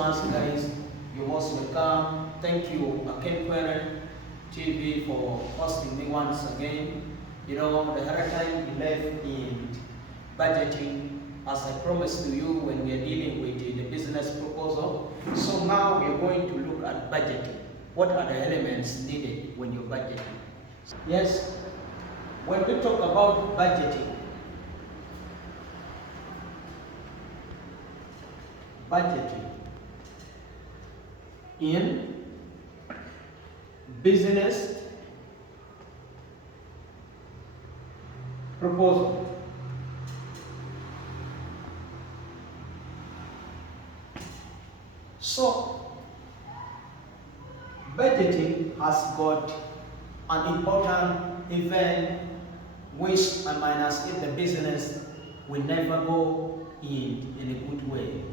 once, guys. You're most welcome. Thank you, Akenkwere TV, for hosting me once again. You know, the other time we left in budgeting, as I promised to you when we are dealing with the business proposal. So now we are going to look at budgeting. What are the elements needed when you're budgeting? Yes, when we talk about budgeting, in business proposal. So, budgeting has got an important event which I minus if the business will never go in a good way.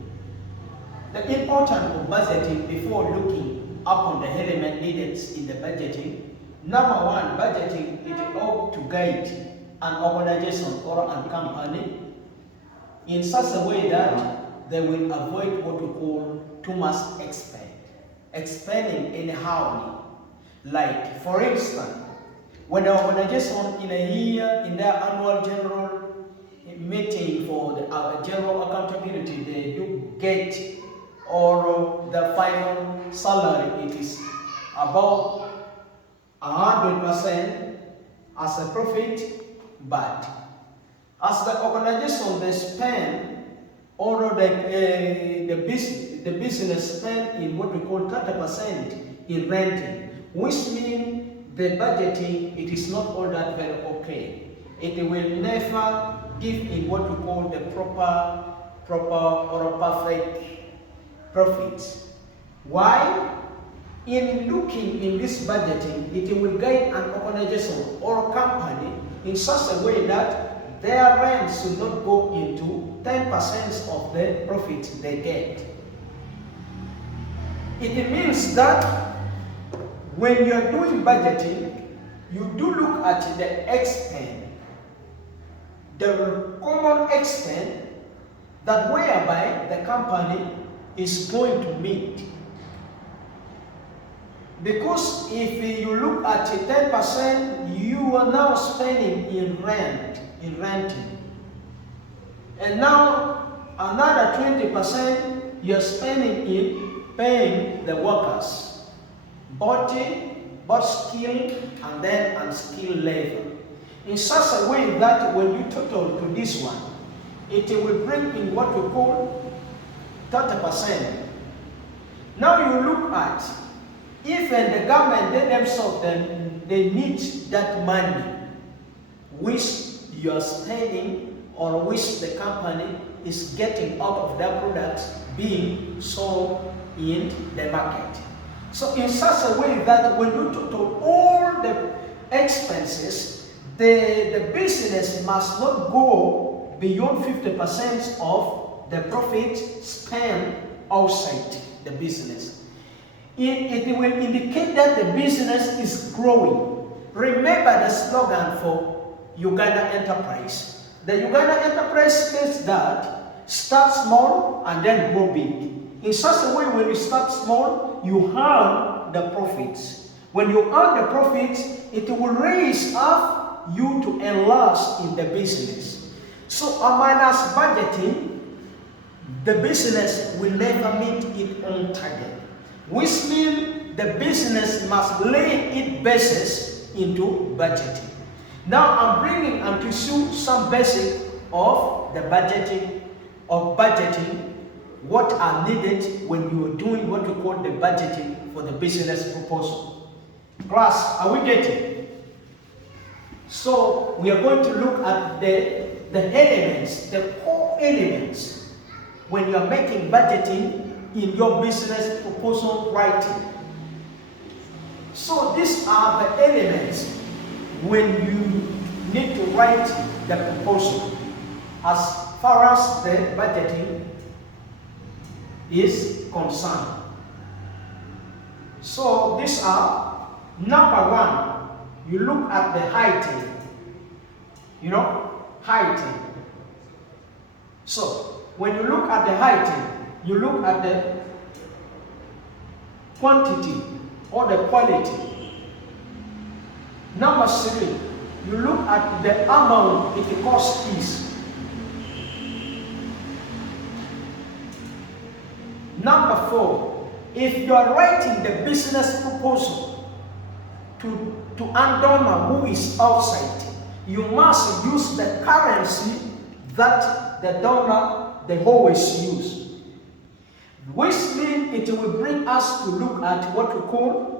The importance of budgeting before looking upon the element needed in the budgeting. Number one, budgeting it ought to guide an organization or a company in such a way that they will avoid what we call too much expending anyhow. Like, for instance, when the organization in a year, in their annual general meeting for the general accountability, they do get or the final salary, it is about 100% as a profit, but as the organization they spend, or the business spend in what we call 30% in renting, which means the budgeting, it is not all that very okay. It will never give in what we call the proper or perfect profits. Why? In looking in this budgeting, it will guide an organization or a company in such a way that their rent should not go into 10% of the profits they get. It means that when you are doing budgeting, you do look at the expense, the common expense that whereby the company is going to meet. Because if you look at 10%, you are now spending in renting. And now another 20% you're spending in paying the workers, both skilled and then unskilled labor. In such a way that when you total to this one, it will bring in what we call 30%. Now you look at, even the government, they themselves, they need that money which you are spending or which the company is getting out of their products being sold in the market. So in such a way that when you total all the expenses, the business must not go beyond 50% of the profit spent outside the business. It will indicate that the business is growing. Remember the slogan for Uganda Enterprise. The Uganda Enterprise states that start small and then grow big. In such a way, when you start small, you earn the profits. When you earn the profits, it will raise up you to enlarge in the business. So, minus budgeting, the business will never meet its own target, which means the business must lay its basis into budgeting. Now I'm bringing and to show some basic of the budgeting, what are needed when you are doing what we call the budgeting for the business proposal. Class, are we getting? So we are going to look at the elements, the core elements when you are making budgeting in your business proposal writing. So these are the elements when you need to write the proposal as far as the budgeting is concerned. So these are, number one, you look at the heighting. You know, heighting. So when you look at the heighting, you look at quantity or the quality. Number 3, you look at the amount it costs is. Number 4, if you are writing the business proposal to an donor who is outside, you must use the currency that the donor, they always use. Which means it will bring us to look at what we call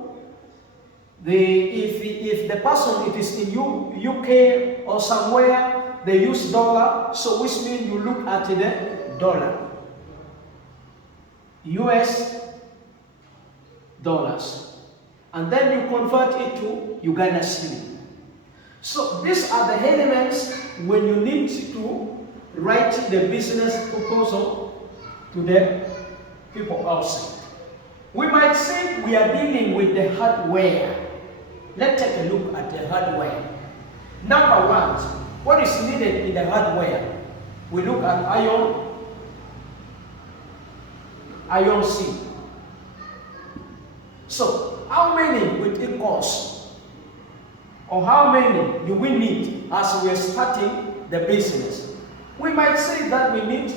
if the person, it is in UK or somewhere, they use dollar, so which means you look at the dollar. US dollars. And then you convert it to Uganda cedi. So these are the elements when you need to write the business proposal to the people outside. We might say we are dealing with the hardware. Let's take a look at the hardware. Number 1, what is needed in the hardware? We look at iron C. So, how many will it cost? Or how many do we need as we are starting the business? We might say that we need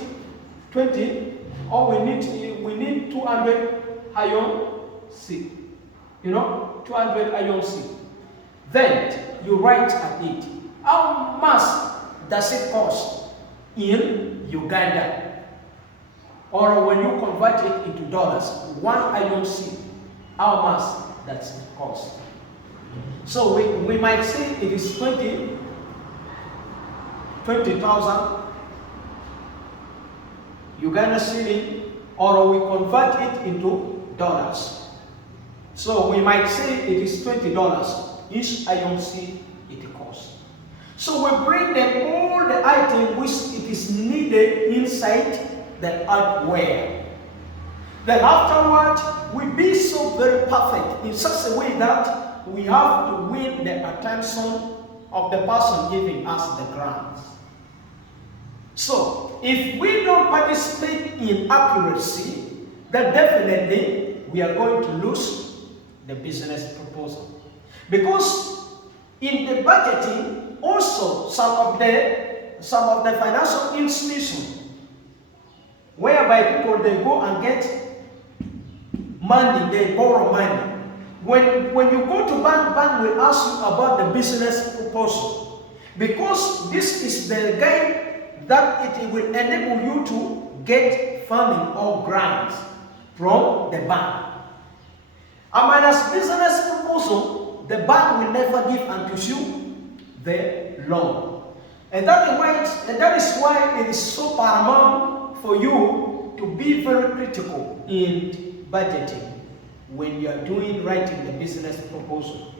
20, or we need 200 iron C. 200 iron C. Then you write at it. How much does it cost in Uganda? Or when you convert it into dollars, 1 iron C, how much does it cost? So we might say it is 20,000 Uganda cedi, or we convert it into dollars. So we might say it is $20 each iron C it costs. So we bring them all the items which it is needed inside the hardware. Then afterward, we be so very perfect in such a way that we have to win the attention of the person giving us the grants. So, if we don't participate in accuracy, then definitely we are going to lose the business proposal. Because in the budgeting, also some of the financial institutions, whereby people they go and get money, they borrow money. When you go to bank will ask you about the business proposal, because this is the guide that it will enable you to get funding or grants from the bank. And as business proposal, the bank will never give unto you the loan. And that is why it is so paramount for you to be very critical in budgeting when you are writing the business proposal.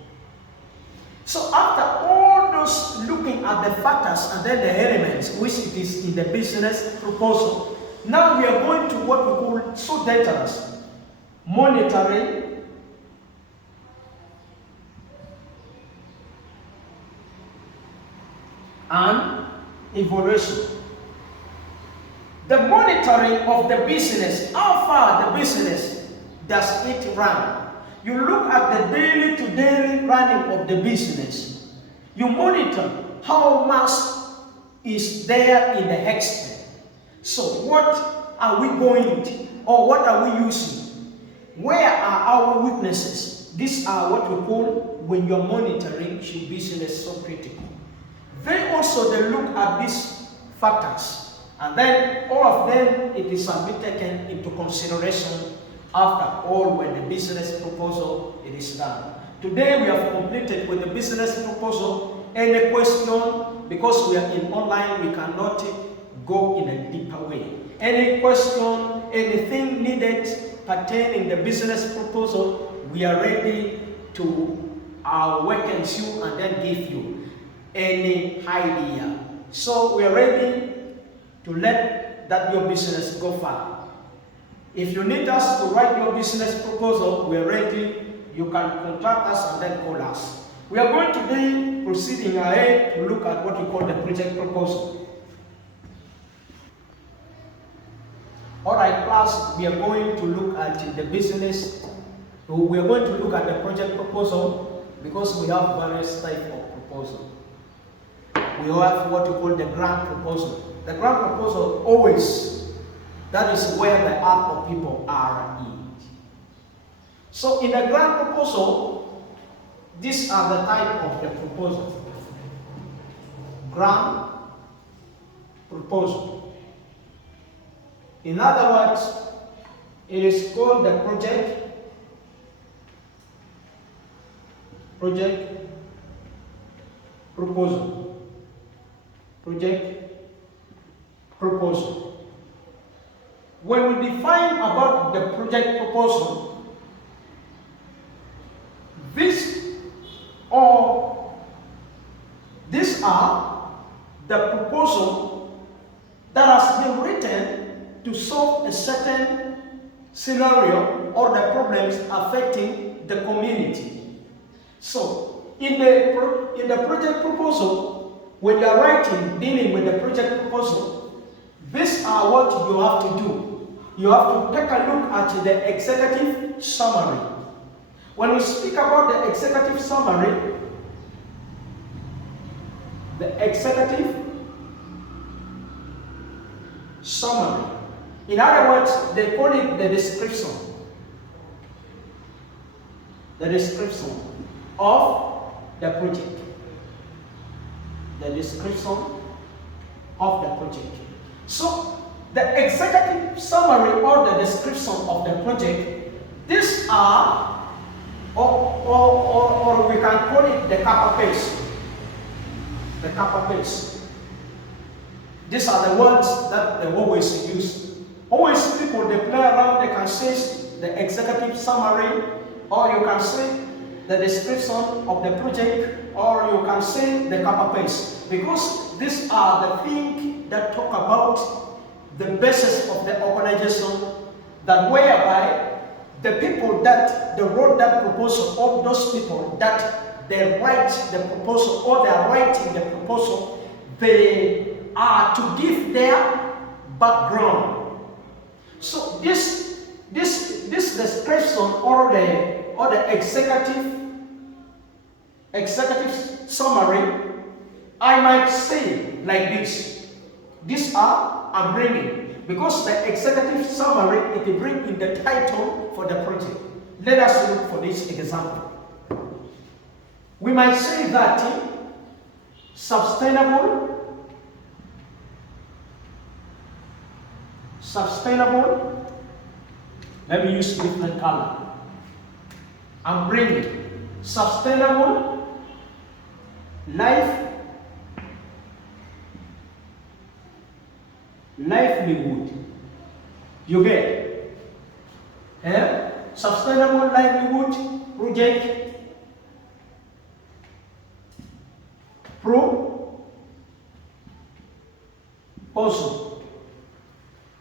So after all those looking at the factors and then the elements which it is in the business proposal, now we are going to what we call so dangerous: monetary, and evaluation. The monitoring of the business, how far the business does it run? You look at the daily to daily running of the business. You monitor how much is there in the extent. So what are we going to, or what are we using? Where are our weaknesses? These are what we call when you're monitoring your business so critical. They also look at these factors, and then all of them it is taken into consideration after all when the business proposal it is done. Today we have completed with the business proposal. Any question, because we are in online, we cannot go in a deeper way. Any question, anything needed pertaining the business proposal, we are ready to awaken you and then give you any idea. So we are ready to let that your business go far. If you need us to write your business proposal, we are ready. You can contact us and then call us. We are going to be proceeding ahead to look at what we call the project proposal. Alright, class, we are going to look at the business We are going to look at the project proposal because we have various types of proposal. We have what we call the grant proposal. The grant proposal always, that is where the heart of people are in. So in the grant proposal, these are the type of the proposal. Grant proposal. In other words, it is called the project proposal. Project proposal. When we define about the project proposal, these are the proposal that has been written to solve a certain scenario or the problems affecting the community. So, in the project proposal, when you are dealing with the project proposal, these are what you have to do. You have to take a look at the executive summary. When we speak about the executive summary, in other words, they call it the description. The description of the project. The description of the project. So, the executive summary or the description of the project, these are, or we can call it the kappa page. The kappa page. These are the words that they always use. Always people, they play around, they can say the executive summary, or you can say the description of the project, or you can say the kappa page. Because these are the things that talk about the basis of the organization, that whereby the people that they wrote that proposal, or those people that they write the proposal, or they are writing the proposal, they are to give their background. So this description or the executive summary, I might say like this. These are I'm bringing, because the executive summary it brings in the title for the project. Let us look for this example. We might say that sustainable, let me use different color. I'm bringing sustainable livelihood. You get? Sustainable livelihood project proposal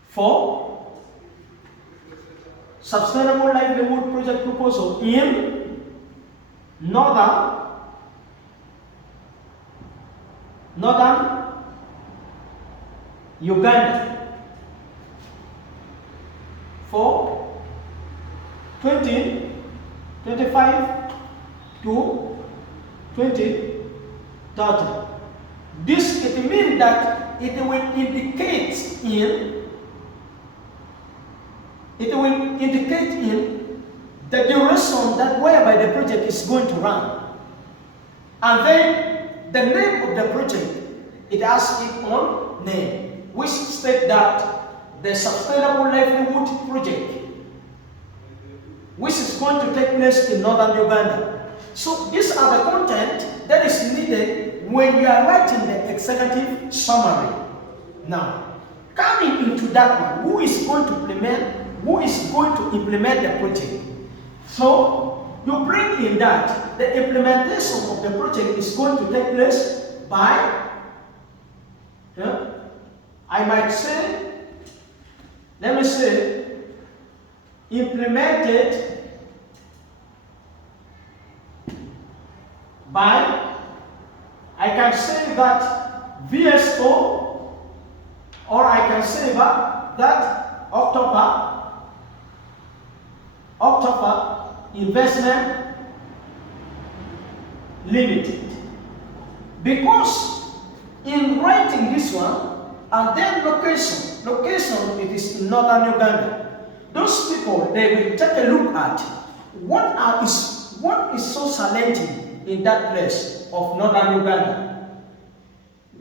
for sustainable livelihood project proposal in northern Uganda for 2025 to 2030. This it means that it will indicate in the duration that whereby the project is going to run. And then the name of the project, it has its own name, which states that the Sustainable Livelihood Project, which is going to take place in northern Uganda. So these are the content that is needed when you are writing the executive summary. Now, coming into that one, who is going to implement the project? So you bring in that the implementation of the project is going to take place by, I might say, let me say, implemented by, I can say that VSO, or I can say that October investment limited. Because in writing this one, and then location it is in northern Uganda. Those people, they will take a look at what is so salient in that place of northern Uganda.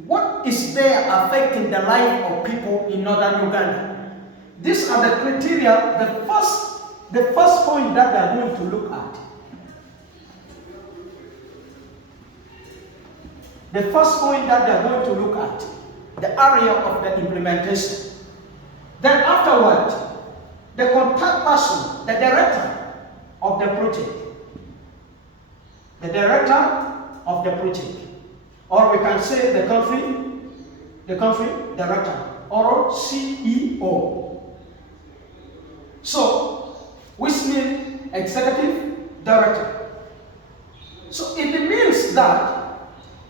What is there affecting the life of people in northern Uganda? These are the criteria, the first point that they are going to look at. The first point that they are going to look at, the area of the implementation. Then afterward, the contact person, the director of the project. The director of the project. Or we can say the country director, or CEO. So, which means executive director. So it means that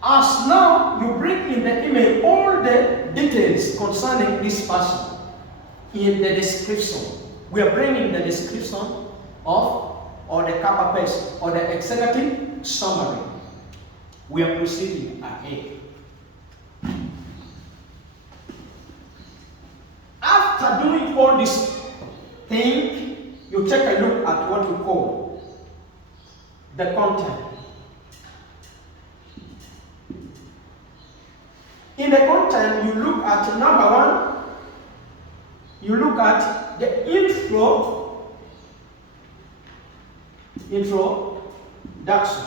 as now you bring in the email all the details concerning this person in the description. We are bringing the description of, or the cover page, or the executive summary. We are proceeding ahead. After doing all this thing, you take a look at what we call the content. In the content, you look at number one, you look at the introduction.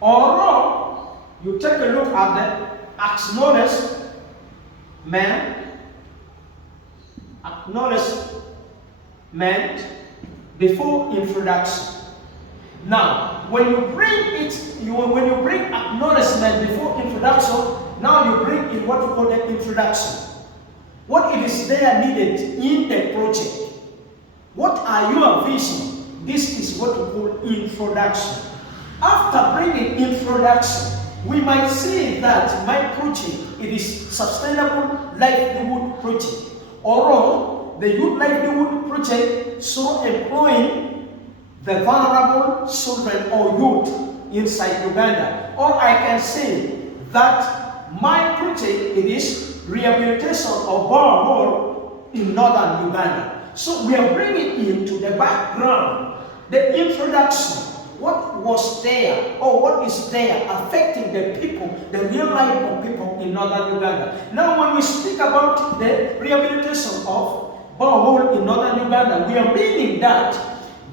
Or you take a look at the acknowledgement before introduction. Now, when you bring acknowledgement before introduction, now you bring in what we call the introduction. What it is there needed in the project. What are your vision? This is what we call introduction. After bringing introduction, we might say that my project, it is sustainable livelihood project, or the youth livelihood project, so employing the vulnerable children or youth inside Uganda. Or I can say that my project, it is rehabilitation of borehole in northern Uganda. So we are bringing into the background the introduction. What was there, or what is there affecting the people, the real life of people in northern Uganda. Now when we speak about the rehabilitation of borehole in northern Uganda, we are meaning that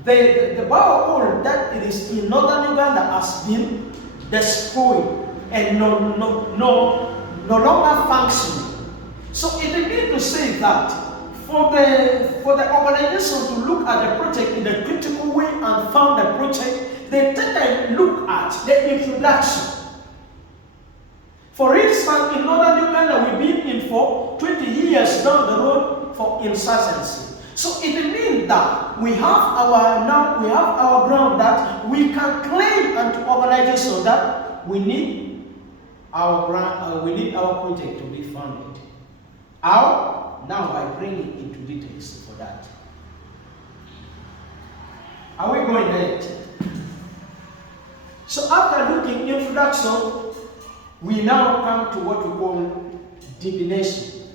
the borehole that it is in northern Uganda has been destroyed and no longer functioning. So it means to say that for the organization to look at the project in a critical way and found the project, they take a look at the introduction. For instance, in northern Uganda, we've been in for 20 years down the road for insurgency. So it means that we have our ground that we can claim an organization that we need our project to be funded. How? Now by bringing into details for that. Are we going there? So after looking introduction, we now come to what we call divination.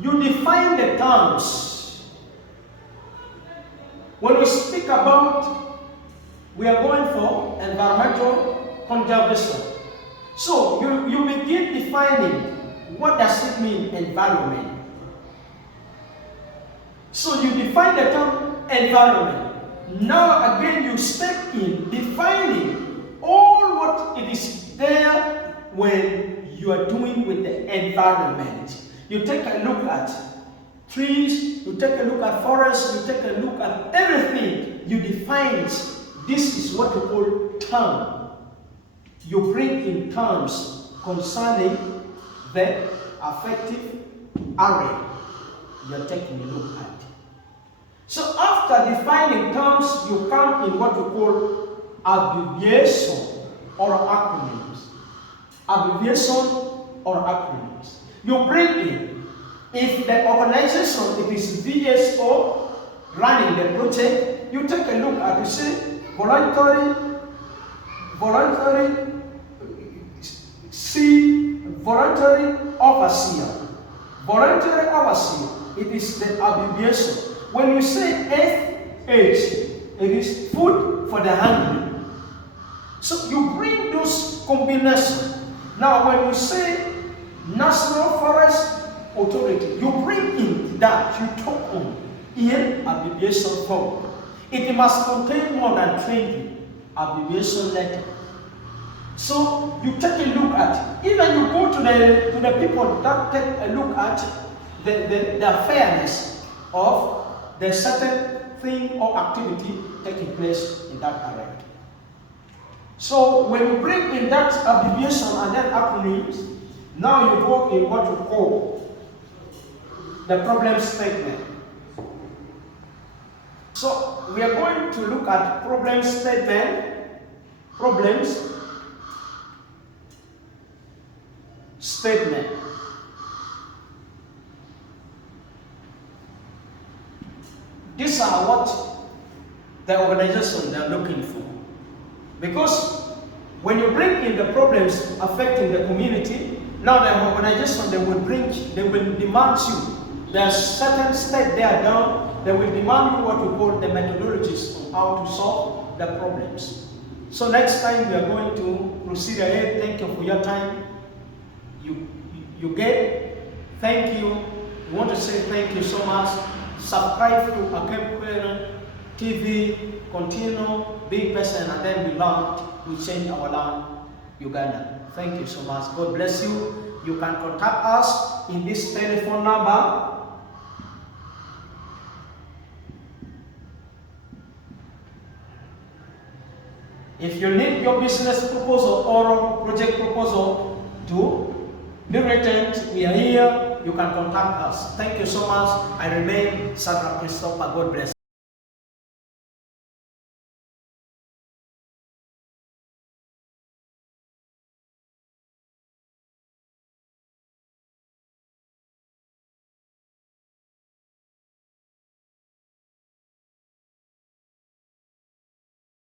You define the terms. When we speak about, we are going for environmental conservation. So you begin defining what does it mean, environment. So you define the term environment. Now again you step in defining all what it is there when you are doing with the environment. You take a look at trees, you take a look at forests, you take a look at everything. You define this is what we call term. You bring in terms concerning the affective area you're taking a look at. So after defining terms, you come in what we call abbreviation or acronyms. Abbreviation or acronyms. You bring in If the organization, it is VSO running the project, you take a look at, you say, voluntary, voluntary overseer. Voluntary overseer, it is the abbreviation. When you say FH, it is food for the hungry. So you bring those combinations. Now when you say National Forest Authority, you bring in that you talk on in abbreviation form. It must contain more than 20 abbreviation letters. So you take a look at, even you go to the people that take a look at the fairness of the certain thing or activity taking place in that area. So when you bring in that abbreviation and then acronyms, now you go in what you call the problem statement. So we are going to look at problem statement, problems statement. These are what the organization they are looking for. Because when you bring in the problems affecting the community, now the organization they will demand you. There are certain steps they are done, they will demand you what we call the methodologies on how to solve the problems. So next time we are going to proceed ahead. Thank you for your time. You get. Thank you. We want to say thank you so much. Subscribe to Akemkwena TV. Continue being patient, and then we learn to change our land, Uganda. Thank you so much. God bless you. You can contact us in this telephone number. If you need your business proposal or project proposal to be written, we are here. You can contact us. Thank you so much. I remain Shadrac Christopher. God bless.